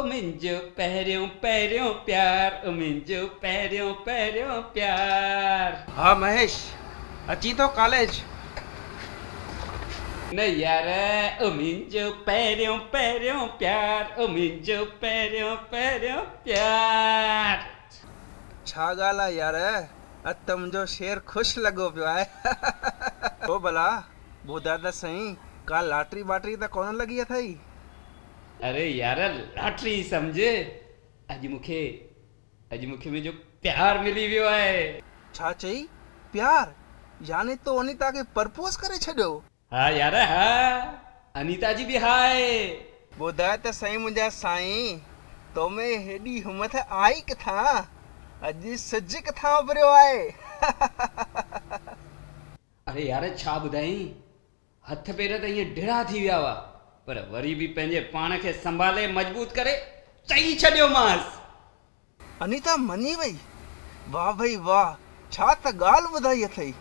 ओ मुंहिंजो पहिरियों पहिरियों प्यार, ओ मुंहिंजो पहिरियों पहिरियों प्यार। हाँ महेश, अची तो कॉलेज? न यार, ओ मुंहिंजो पहिरियों पहिरियों प्यार, ओ मुंहिंजो पहिरियों पहिरियों प्यार। छा ॻाल्हि आहे यार, अॼु त मुंहिंजो शेर ख़ुशि लॻो पियो आहे। ओ भला ॿुधाए त सही, का लॉटरी बाटरी त कोन लॻी अथई? अरे यार, लॉटरी सम्झ, अॼु मूंखे मुंहिंजो प्यार मिली वियो आहे। छा चई? प्यार? यानी तो अनीता खे प्रपोज करे छॾियो? हा यार हा, अनीता जी बि हाय। ॿुधाए त सही मुंहिंजा साईं, तो में हेॾी हिमत आई किथां? अॼु सिज किथां उभरियो आहे? अरे यार छा ॿुधाई, हथ पेर त ईअं ढिरा थी विया हुआ, पर वरी बि पंहिंजे पाण खे संभाले मजबूत करे चई छॾियो मांस। अनीता मञी वई? वाह भई वाह, छा त ॻाल्हि ॿुधाई अथई।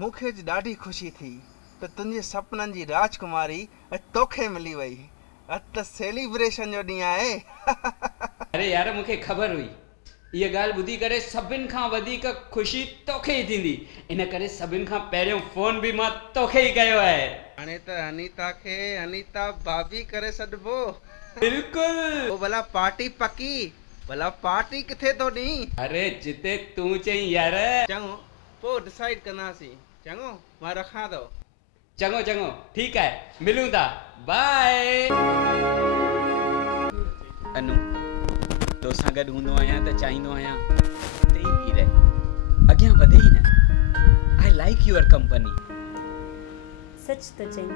मूंखे अॼु ॾाढी ख़ुशी थी त तुंहिंजे सपननि जी राजकुमारी अॼु तोखे मिली वई। अॼु त सेलिब्रेशन जो ॾींहुं आहे। अरे यार मूंखे ख़बर हुई, इहा ॻाल्हि ॿुधी करे सभिनि खां वधीक ख़ुशी तोखे ई थींदी, इन करे सभिनि खां पहिरियों फ़ोन बि मां तोखे ई कयो आहे। हाणे त अनीता खे अनीता भाभी करे सॾिबो। बिल्कुलु। ओ भला पार्टी पकी? भला पार्टी किथे तो ॾीं? अरे जिते तूं चई यार। चङो, पोइ डिसाइड कंदासीं। चङो, मां रखां थो। चङो चङो, ठीकु आहे, मिलूं था, बाय। अनु, तोसां गॾु हूंदो आहियां त चाहींदो आहियां ते ई बीह रहे, अॻियां वधे ई न। I like your company. सच तो चई,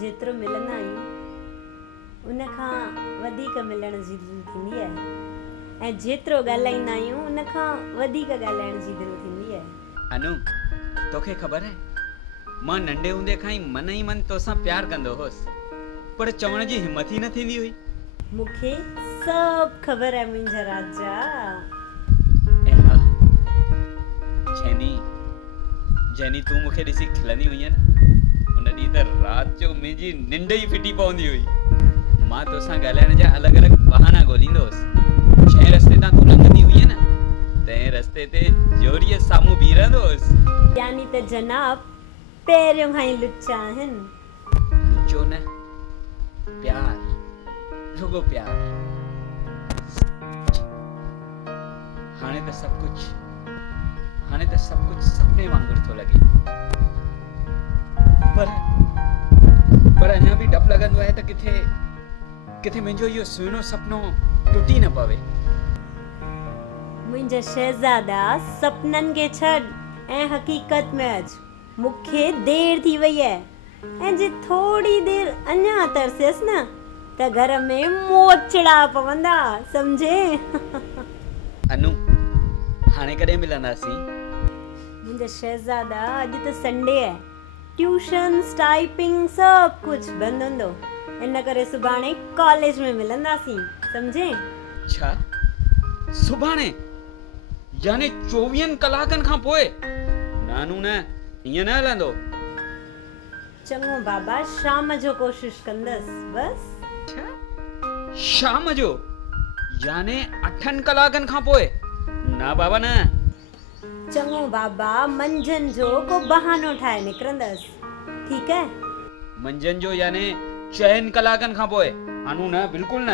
जेतिरो मिलंदा आहियूं उन खां वधीक मिलण जी दिलि थींदी आहे, ऐं जेतिरो ॻाल्हाईंदा आहियूं उन खां वधीक ॻाल्हाइण जी दिलि थींदी आहे। अनु, तोखे ख़बर आहे, मां नंढे हूंदे खां ई मन तोसां प्यार कंदो हुअसि, पर चवण जी हिम्मत ई न थींदी हुई। मूंखे सभु ख़बर आहे मुंहिंजा राजा। ऐं हा, जैनी तूं मूंखे ॾिसी खिलंदी हुईं न, उन ॾींहुं त राति जो मुंहिंजी निंड ई फिटी पवंदी हुई। मां तोसां ॻाल्हाइण जा अलॻि अलॻि बहाना ॻोल्हींदो हुअसि। जंहिं रस्ते तां तूं लंघंदी हुईं न, तंहिं रस्ते ते जोरीअ साम्हूं बीह रहंदो हुअसि। यानी त जनाब पहिरियों खां ई लुच्चा आहिनि। लुच्चो न, प्यार, रुगो प्यार। हाणे त सभु कुछ सपने वांगुरु थो लॻे, पर अञा बि डपु लॻंदो आहे त किथे मुंहिंजो इहो सुहिणो सपनो टुटी न पवे। मुंहिंजा शहज़ादा, सपननि खे छॾ ऐं हक़ीक़त में अच। मूंखे देर थी वई आहे, ऐं जे थोड़ी देर अञा तरसियसि न त घर में मोचड़ा पवंदा, सम्झे? अनु, हाणे कॾहिं मिलंदासीं? मुंहिंजा शहज़ादा, अॼु त संडे आहे, ट्यूशन्स, टाइपिंग सभु कुझु बंदि हूंदो, इन करे सुभाणे कॉलेज में मिलंदासीं, सम्झे? छा? सुभाणे? यानी 24 कलाकनि खां पोइ? नानू न, ईअं न हलंदो। चङो बाबा, शाम जो कोशिश कंदसि, बस। छा? शाम जो? यानी 8 कलाकनि खां पोइ? ना बाबा न। चङो बाबा, मंझंदि जो को बहानो ठाहे निकिरंदसि, ठीकु है? मंझंदि जो यानी 4 कलाकनि खां पोइ? अनु न, बिल्कुलु न।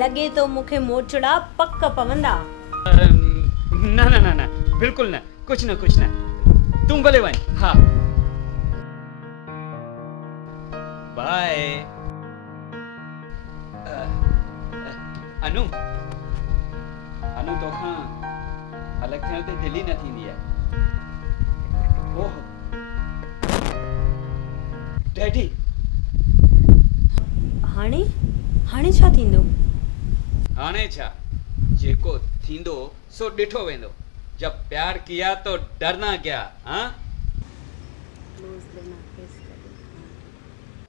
लॻे तो मूंखे मोचड़ा पक पवंदा। न, बिल्कुलु न, कुछ न, तुम भले वञ। हा, बाय। अनु तोखां अलॻि थियण ते दिलि ई न थींदी आहे। ओह डैडी, हाणे छा थींदो? हाणे छा, जेको थींदो सो ॾिठो वेंदो। जब प्यार किया तो डरना क्या? हाँ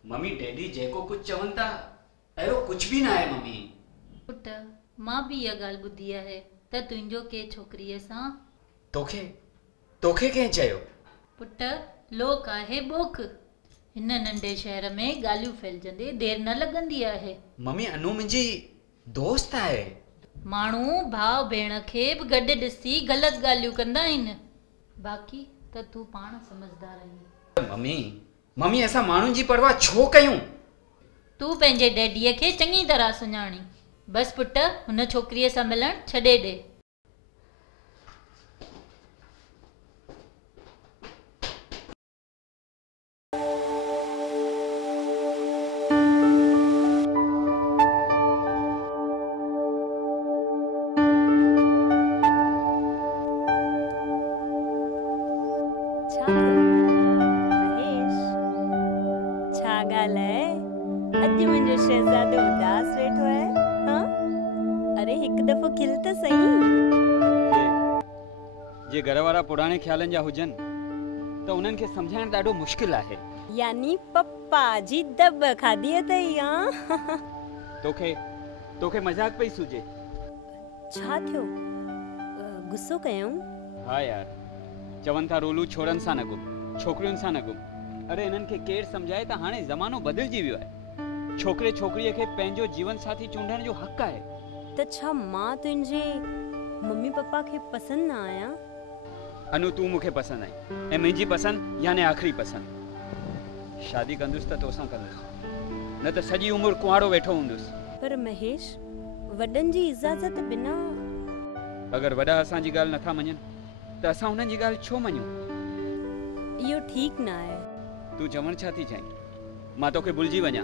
मम्मी, डैडी जेको कुछ चवनि था अहिड़ो कुछ बि न आहे मम्मी। पुट, मां बि इहा ॻाल्हि ॿुधी आहे त तुंहिंजो के छोकिरीअ सां तोखे कंहिं चयो? पुट, लोक आहे बोक। हिन नंढे शहर में ॻाल्हियूं फैलजंदे देरि न लॻंदी आहे। मम्मी अनु मुंहिंजी दोस्त आहे। माण्हू भाउ भेण खे बि गॾु ॾिसी ग़लति ॻाल्हियूं कंदा आहिनि। बाक़ी त तूं पाण समझदार आहीं। मम्मी असां माण्हुनि जी परवाह छो कयूं? तूं पंहिंजे डैडीअ खे चङी तरह सुञाणी। बसि पुट हुन छोकिरीअ सां मिलण छॾे ॾे। शहजादो उदास वेठो है। हाँ? अरे हिकु दफ़ो खिल त सही। जे घर वारा पुराणे ख्यालनि जा हुजनि त उन्हनि खे सम्झाइण ॾाढो मुश्किल आहे। यानी पप्पा जी दब खाधी अथई। तोखे मजाक पई सूझे? छा थियो? गुस्सो कयूं? हाँ यार, चवनि था रोलू छोरनि सां न गुम, छोकिरियुनि सां न गुम। अरे इन्हनि खे केरु सम्झाए त हाणे ज़मानो बदिलजी वियो आहे। छोकिरे छोकिरीअ खे पंहिंजो जीवन साथी चूंडण जो हक़ आहे। त छा मां तुंहिंजे मम्मी पप्पा खे पसंदि न आहियां? अनु तूं मूंखे पसंदि आई ऐं मुंहिंजी पसंदि याने आख़िरी पसंदि। शादी कंदुसि त तोसां कंदुसि, न त सॼी उमिरि कुंवारो वेठो हूंदुसि। पर महेश, वॾनि जी इजाज़त बिना अगरि वॾा असांजी ॻाल्हि नथा मञनि त असां हुननि जी ॻाल्हि छो मञूं? इहो ठीकु न आहे। तूं चवण छा थी चाहीं? मां तोखे भुलिजी वञा?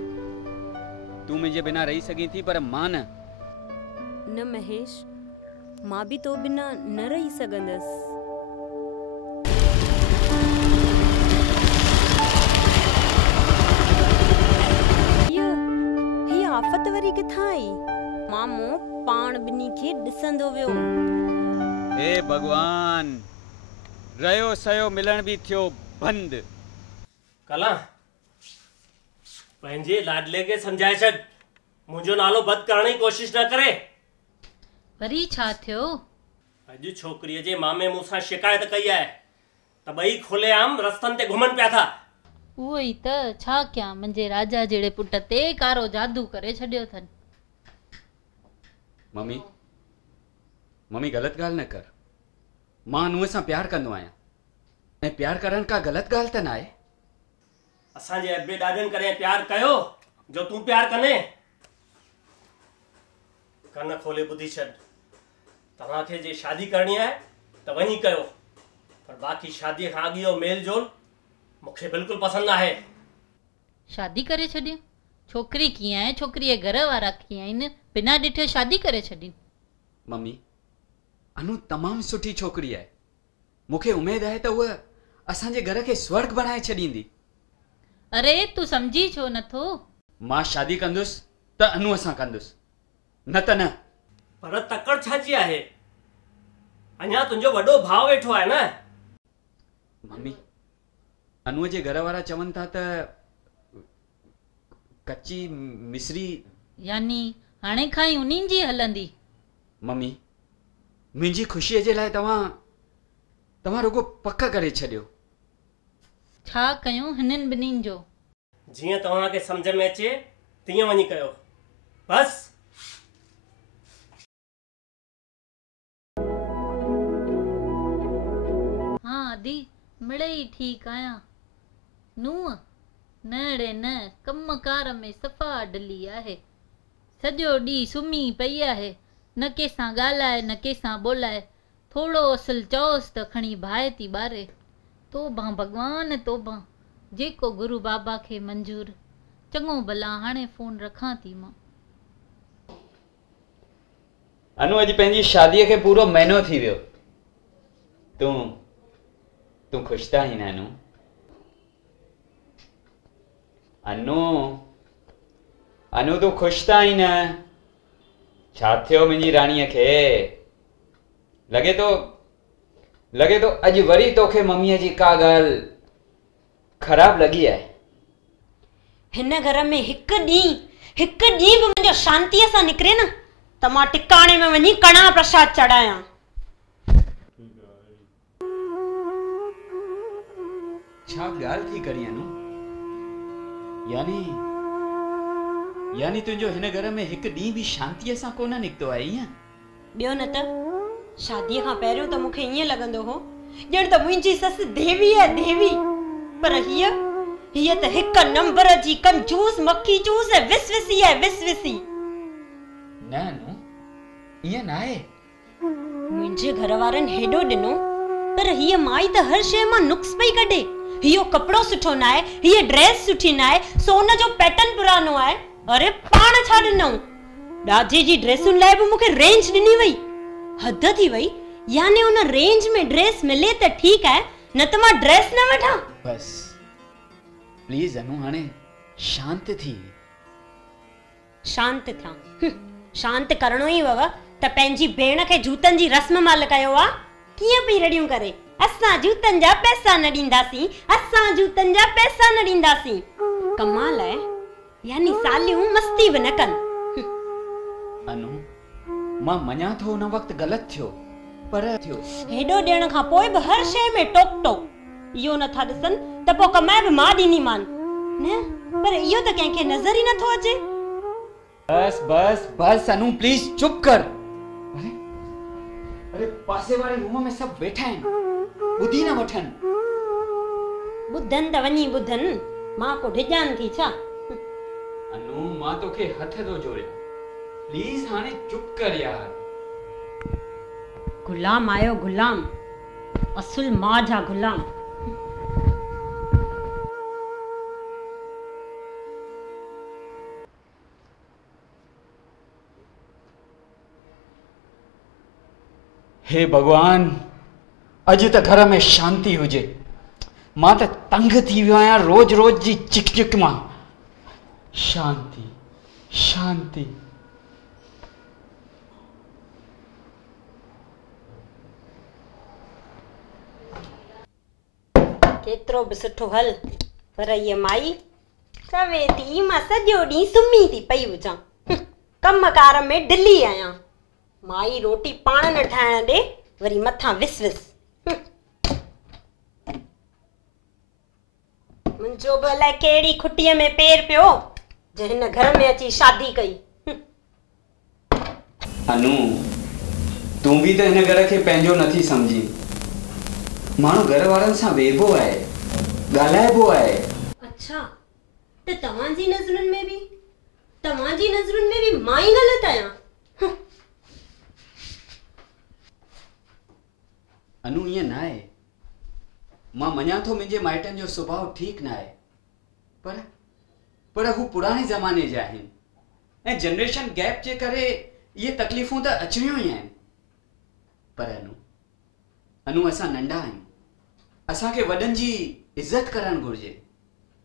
तूं मुंहिंजे बिना रही सघीं थी पर मां न। न महेश, मां बि तो बिना न रही सघंदसि। ही आफ़त वरी किथां आई? मामो पाण ॿिन्ही खे ॾिसंदो वियो। हे भॻवान, रहियो सयो मिलण बि थियो बंदि। कला पंहिंजे लाडले खे समझाए छॾ, मुंहिंजो नालो बद करण जी कोशिश न करे। वरी छा थियो? अॼु छोकिरीअ जे मामे मूंसां शिकायत कई आहे त ॿई खुलेआम रस्तनि ते घुमनि पिया था। उहो ई त, छा कयां? मुंहिंजे राजा जहिड़े पुट ते कारो जादू करे छॾियो अथनि। मम्मी ग़लति ॻाल्हि न कर। मां अनूअ सां प्यार कंदो आहियां ऐं प्यार करण का ग़लति ॻाल्हि त न आहे। असांजे अबे ॾाॾनि करे प्यार कयो जो तूं प्यार कने। कन खोले ॿुधी छॾ, तव्हांखे जे शादी करणी आहे त वञी कयो, पर बाक़ी शादीअ खां अॻु इहो मेल जोल मूंखे बिल्कुलु पसंदि न आहे। शादी करे छॾियो? छोकिरी कीअं आहे? छोकिरीअ घर वारा कीअं आहिनि? बिना ॾिठे शादी करे छॾी? मम्मी, अनु तमामु सुठी छोकिरी आहे। मूंखे उमेदु आहे त उहा असांजे घर खे स्वर्ग बणाए छॾींदी। अरे तूं समझी छो नथो? मां शादी कंदुसि त अनूअ सां कंदुसि, न त न। पर तकड़ छाजी आहे? अञा तुंहिंजो वॾो भाउ वेठो आहे न। मम्मी, अनूअ जे घर वारा चवनि था त कच्ची मिसरी यानी हाणे खां ई उन्हनि जी हलंदी। मम्मी, मुंहिंजी ख़ुशीअ जे लाइ तव्हां रुगो पक करे छॾियो। छा कयूं हिननि ॿिन्हिनि जो? जीअं तव्हांखे सम्झ में अचे तीअं वञी कयो, बस। हाँ आदि, मिड़े ई ठीकु आहियां। नूंहं नड़े न कमकार में सफ़ा डली आहे। सॼो ॾींहुं सुम्ही पई आहे, न कंहिंसां ॻाल्हाए न कंहिंसां ॿोलाए। थोरो असुल चओसि त खणी बाहि थी ॿारे। तोबा भॻवान तोबा, जेको गुरू बाबा खे मंजूर। चङो भला हाणे फ़ोन रखां थी मां। अनु अॼु पंहिंजी शादीअ खे पूरो महीनो थी वियो। तूं ख़ुशि त आहीं न अनु? अनु तूं ख़ुशि त आहीं न? छा थियो मुंहिंजी राणीअ खे? लॻे थो अॼु वरी तोखे मम्मीअ जी का ॻाल्हि ख़राब लॻी आहे। हिन घर में हिकु ॾींहुं बि मुंहिंजो शांतीअ सां निकिरे न त मां टिकाणे में वञी कणा प्रसाद चढ़ायां। छा ॻाल्हि थी करी अनु? यानी तुंहिंजो हिन घर में हिकु ॾींहुं बि शांतीअ सां कोन निकितो आहे ईअं? ॿियो न त शादीअ खां पहिरियों त मूंखे ईअं लॻंदो हो ॼण त मुंहिंजी ससु देवी आहे देवी, पर हीअ त हिक नंबर जी कंजूस मक्खी चूस है, विसविसी है विसविसी। न अनु ईअं न आहे। मुंहिंजे घर वारनि हेॾो ॾिनो पर हीअ माई त हर शइ मां नुक्स पई कढे। हियो कपिड़ो सुठो न आहे, हीअ ड्रेस सुठी न आहे, सोन जो पैटर्न पुरानो आहे। अरे पाण छा ॾिनऊं? ॾाजे जी ड्रेसुनि लाइ बि मूंखे रेंज ॾिनी वई। हद थी वई, यानी उन रेंज में ड्रेस मिले त ठीकु आहे, न त मां ड्रेस न वठां। बस प्लीज अनु हाणे शांत थी। शांत थियां? शांत करणो ई वव त पंहिंजी भेण खे जूतनि जी रस्म माल कयो आ। कीअं पई रड़ियूं करे, असां जूतनि जा पैसा न ॾींदासीं, असां जूतनि जा पैसा न ॾींदासीं। कमाल आहे, यानी सालियूं मस्ती बि न कनि। अनु मां मञा थो उन वक़्तु ग़लति थियो, पर थियो हेॾो ॾियण खां पोइ बि हर शइ में टोक टोक। इहो नथा ॾिसनि त पोइ कमाए बि मां ॾींदीमान न, पर इहो त कंहिंखे नज़र ई नथो अचे। बस बस बस अनु प्लीज चुप कर। अरे पासे वारे रूम में सब वेठा आहिनि, ॿुधी न वठनि। ॿुधनि त वञी ॿुधनि, मां को ढिजान थी छा? अनु मां तोखे हथ थो जोड़ियां, प्लीज हाणे चुप कर यार। गुलाम आयो गुलाम, असुल मां जा गुलाम। हे भगवान, अॼु त घर में शांती हुजे। मां त तंग थी वियो आहियां रोज रोज जी चिक चिक मां। शांती शांती। केतिरो बि सुठो हल, पर हीअ माई चवे थी मां सॼो ॾींहुं सुम्ही थी पई हुजां, कमकार में ढिली आहियां। माई रोटी पाण न ठाहिण ॾे, वरी मथां विस विस। मुंहिंजो बि अलाए कहिड़ी खुटीअ में पेर पियो जो हिन घर में अची शादी कई। अनु तूं बि त हिन घर खे पंहिंजो नथी सम्झी। माण्हू घर वारनि सां वेबो आहे, ॻाल्हाइबो आहे। अच्छा, त तव्हांजी नज़रुनि में बि मां ई ग़लति आहियां? अनु ईअं न आहे। मां मञा थो मुंहिंजे माइटनि जो सुभाउ ठीकु न आहे, पर हू पुराणे ज़माने जा आहिनि ऐं जनरेशन गैप जे करे इहे तकलीफ़ूं त अचणियूं ई आहिनि। पर अनु असां नंढा आहियूं, असांखे वॾनि जी इज़त करणु घुर्जे।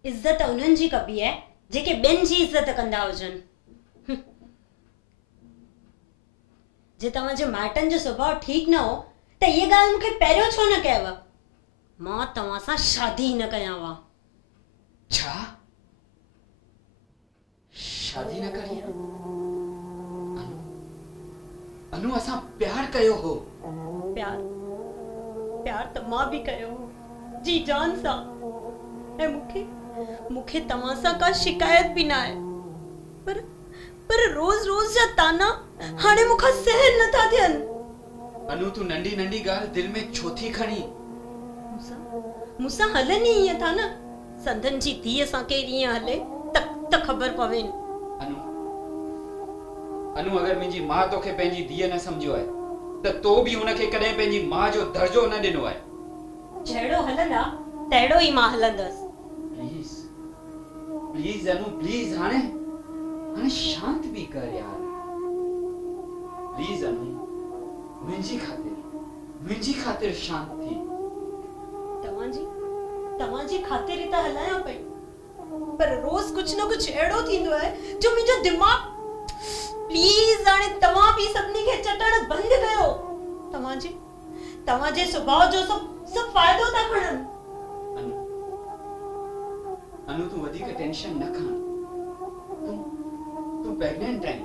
इज़त उन्हनि जी कबी आहे जेके ॿियनि जी इज़त कंदा हुजनि। जे तव्हांजे माइटनि जो सुभाउ ठीकु न हो त इहे ॻाल्हि मूंखे पहिरियों छो न कयव? मां तव्हां सां शादी न कयांव। छा? शादी न करी? अनु असां प्यार कयो हो। प्यार त मां बि कयो हो, जी जान सां। ऐं मूंखे तव्हां सां का शिकायत बि न आहे, पर रोज रोज जा ताना हाणे मूंखां सहन नथा थियनि। अनु तू नंढी नंढी ॻाल्हि दिल में छो थी खणी? मूंसां हलनि ई ईअं था न, संदन जी धीअ सां केरु ईअं हले त ख़बर पवे। अनु अगर मुंहिंजी मां तोखे पंहिंजी धीअ न सम्झियो आहे त तो बि हुनखे कॾहिं पंहिंजी मां जो दर्जो न ॾिनो आहे। जहिड़ो हलंदा तहिड़ो ई मां हलंदसि। प्लीज अनु प्लीज हाणे शांत भी कर यार। प्लीज अनु मुंहिंजी खातिर शांत थी। तव्हांजी ख़ातिर ई त हलायां पई, पर रोज कुछ न कुछ अहिड़ो थींदो आहे जो मुंहिंजो दिमाग़। प्लीज हाणे तव्हां बि सभिनी खे चटण बंदि कयो। तव्हांजे सुभाउ जो सभु फ़ाइदो था खणनि। अनु तूं वधीक टेंशन न खण। तूं प्रेग्नेंट आहीं।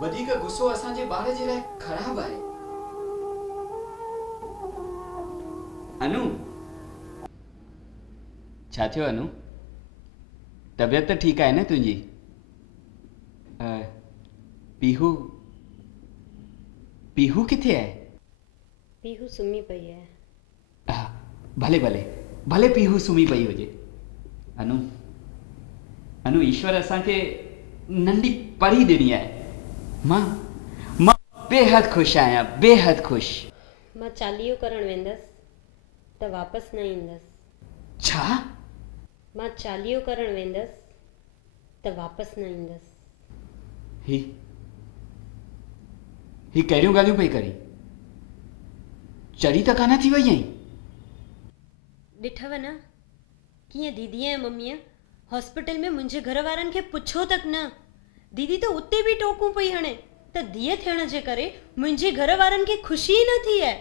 वधीक गुस्सो असांजे ॿार जे लाइ ख़राब आहे। अनु छा थियो? अनु तबियत तो ठीक है ना तुझी? पीहू पीहू किथे है? पीहू सुम्ही पई है। भले भले भले पीहू सुम्ही पई हुजे। अनु अनु ईश्वर असांखे नंढी परी ॾिनी आहे। मां मां बेहद ख़ुशि आहियां, बेहद ख़ुशि। मां चालीहो करण वेंदसि त वापसि न ईंदसि। छा? मां चालीहो करण वेंदसि त वापसि न ईंदसि। ही कहिड़ियूं ॻाल्हियूं पई करी? चरी त कान थी वई आहीं? ॾिठव न कीअं दीदी ऐं मम्मीअ हॉस्पिटल में मुंहिंजे घर वारनि खे पुछो तक न। दीदी त उते बि टोकूं पई हणे त धीअ थियण जे करे मुंहिंजे घर वारनि खे ख़ुशी ई न थी आहे।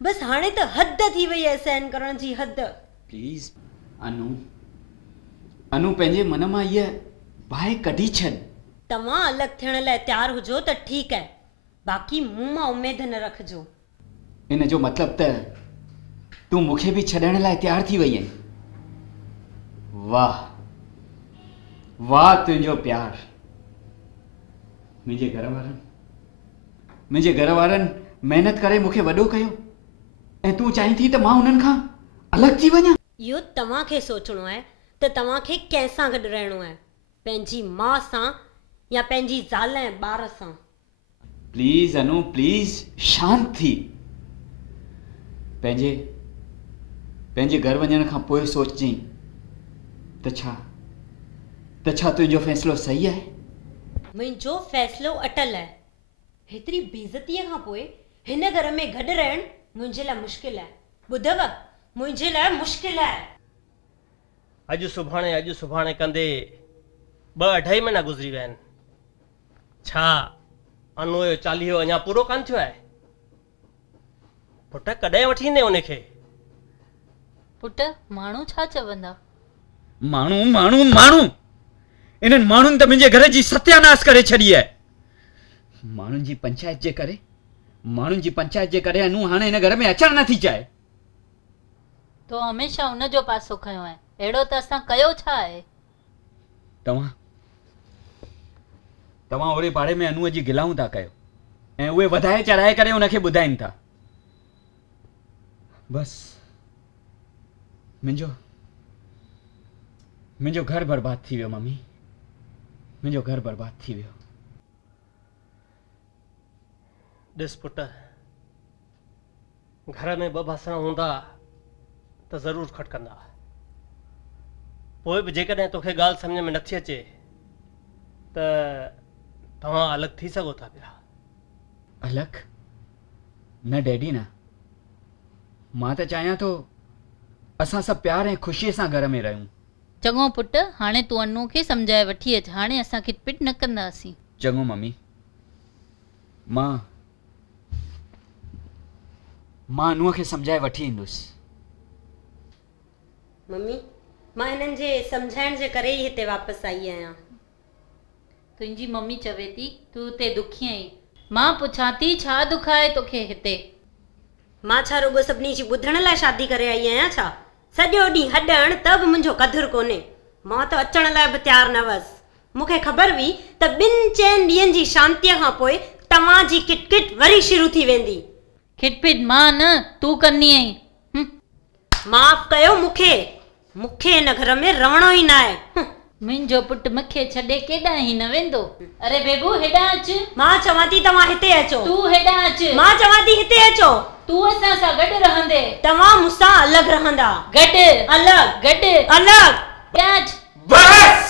बस हाणे त हद थी वई आहे सहन करण जी, हद। प्लीज़ अनु अनु पंहिंजे मन मां इहा बाहि कढी छॾ। तव्हां अलॻि थियण लाइ तयारु हुजो त ठीकु आहे, बाक़ी मूं मां उमेद न रखिजो। इन जो मतिलब त तूं मूंखे बि छॾण लाइ तयारु थी वई आहीं। वाह वाह तुंहिंजो प्यार। मुंहिंजे घर वारनि महिनत करे मूंखे वॾो कयो ऐं तूं चाहीं थी त मां उन्हनि खां अलॻि थी वञा? इहो तव्हांखे सोचणो आहे त तव्हांखे कंहिंसां गॾु रहणो आहे, पंहिंजी माउ सां या पंहिंजी ज़ाल ऐं ॿार सां। प्लीज़ अनु प्लीज़ शांत थी। पंहिंजे घर वञण खां पोइ सोचजांइ त छा तुंहिंजो फ़ैसिलो सही आहे? मुंहिंजो फ़ैसिलो अटल आहे। हेतिरी बेइज़तीअ खां पोइ हिन घर में गॾु रहण मुंहिंजे लाइ मुश्किल आहे। ॿुधव, मुंहिंजे लाइ मुश्किल आहे। अॼु सुभाणे कंदे 2-2.5 महीना गुज़री विया आहिनि। छा अनु जो चालीहो अञा पूरो कान थियो आहे? पुट कॾहिं वठी ईंदे उनखे? पुट माण्हू छा चवंदा? माण्हू माण्हू माण्हू इन्हनि माण्हुनि त मुंहिंजे घर जी सत्यानाश करे छॾी आहे। माण्हुनि जी पंचायत जे करे अनु हाणे हिन घर में अचणु नथी चाहे। तो हमेशह उन जो पासो खयो आहे, अहिड़ो त असां कयो छा आहे? तव्हां ओड़े पाड़े में अनूअ जी गिलाऊं था कयो ऐं उहे वधाए चढ़ाए करे उनखे ॿुधाइनि था। बस मुंहिंजो घर बर्बाद थी वियो मम्मी, मुंहिंजो घर बर्बाद थी वियो। ॾिस पुट, घर में 2 बासण हूंदा त ज़रूरु खटकंदा। पोइ बि जेकॾहिं तोखे ॻाल्हि सम्झ में नथी अचे त तव्हां अलॻि थी सघो था पिया। अलॻि? न डैडी न, मां त चाहियां थो असां सभु प्यार ऐं ख़ुशीअ सां घर में रहूं। चङो पुट, हाणे तूं अनु खे सम्झाए वठी अच। हाणे असां खिटपिट न कंदासीं। चङो मम्मी, मां अनुअ खे सम्झाए वठी ईंदुसि। मम्मी, मां हिननि जे सम्झाइण जे करे ई हिते वापसि आई आहियां। तुंहिंजी मम्मी चवे थी तूं हिते दुखी आहीं। मां पुछां थी छा दुख आहे तोखे हिते? मां छा रुॻो सभिनी जी ॿुधण लाइ शादी करे आई आहियां छा? सॼो ॾींहुं हॾण त बि मुंहिंजो कदुरु कोन्हे। मां त अचण लाइ बि तयारु न हुअसि। मूंखे ख़बर हुई त 2-4 ॾींहंनि जी शांतीअ खां पोइ तव्हांजी किटकिट वरी शुरू थी वेंदी। खिटपिट मां न तूं कंदी आहीं। माफ़ कयो मूंखे हिन घर में रहणो ई न आहे। मुंहिंजो पुट मूंखे छॾे केॾांहुं ई न वेंदो। अरे बेबू हेॾां अच। मां चवां थी तव्हां हिते अचो। तूं हेॾां अच। मां चवां थी हिते अचो। तूं असां सां गॾु रहंदे। तव्हां मूंसां अलॻि रहंदा। गॾु अलॻि। बस!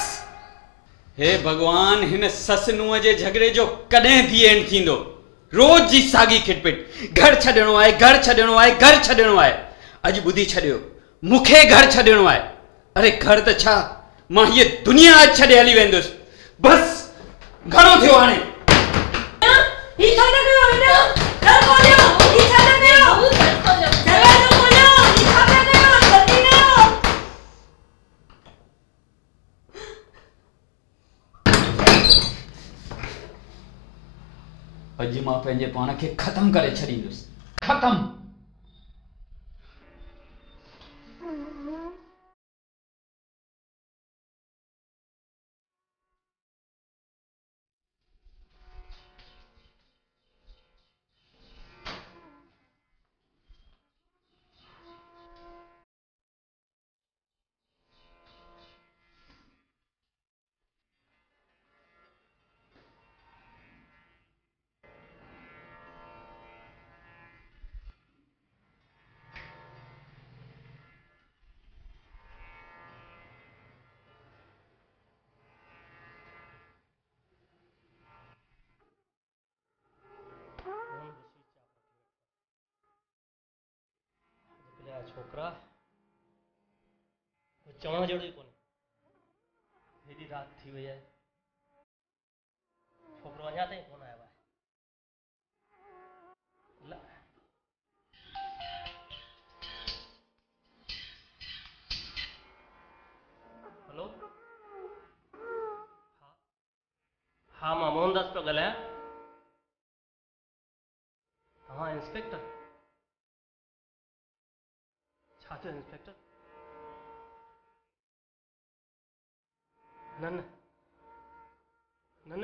हे भगवान, हिन सस नुंहं जे झगड़े जो कॾहिं थी एंड थींदो? रोज जी साॻी खिटपिट। घर छॾणो आहे। अॼु ॿुधी छॾियो, मूंखे घर छॾणो आहे। अरे घर त छा, मां हीअ दुनिया अॼु छॾे हली वेंदुसि। बस घणो थियो हाणे। अॼु मां पंहिंजे पाण खे ख़तम करे छॾींदुसि। ख़तम। चवण जहिड़ो ई कोन्हे। हेॾी राति थी वई आहे, छोकिरो अञा ताईं कोन आयो आहे। हेलो, हाँ मां मोहनदास पियो ॻाल्हायां। हाँ इंस्पेक्टर, छा थियो इंस्पेक्टर? न न न न,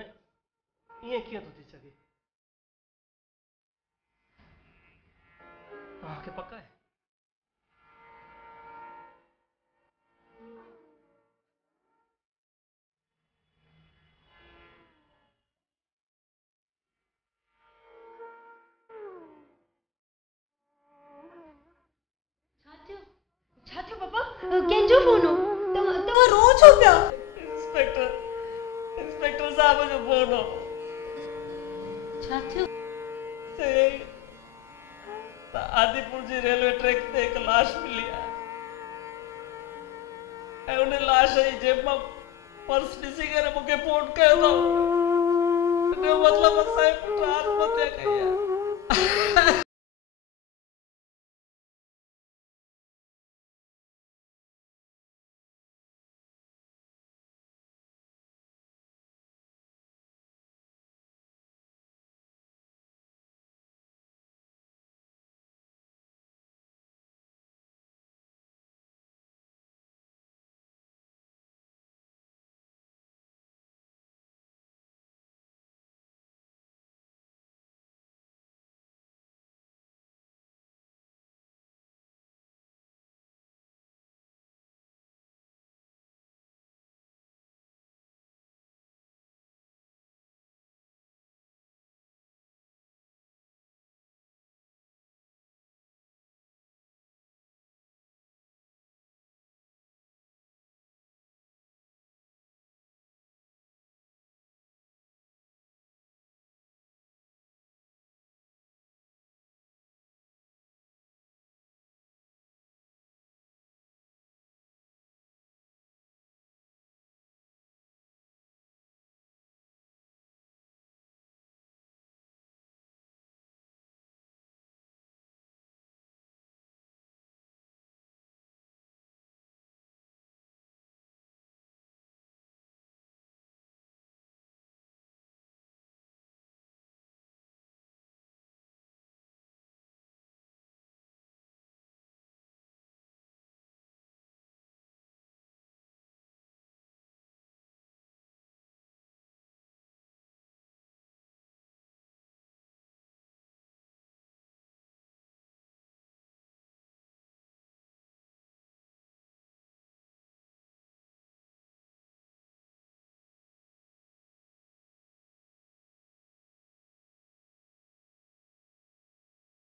ईअं कीअं थो थी सघे? तव्हांखे पक आहे? छा थियो पापा? कंहिंजो फोन हो? तव्हां रो छो पिया? इंस्पेक्टर साहब जो फोन हो। छा थियो? आदिपुर जी रेलवे ट्रैक ते हिकु लाश मिली आहे ऐं उन लाश जी जेब मां पर्स ॾिसी करे मूंखे फोन कयो अथऊं। हिन जो मतिलबु असांजे पुटु आत्महत्या कई आहे।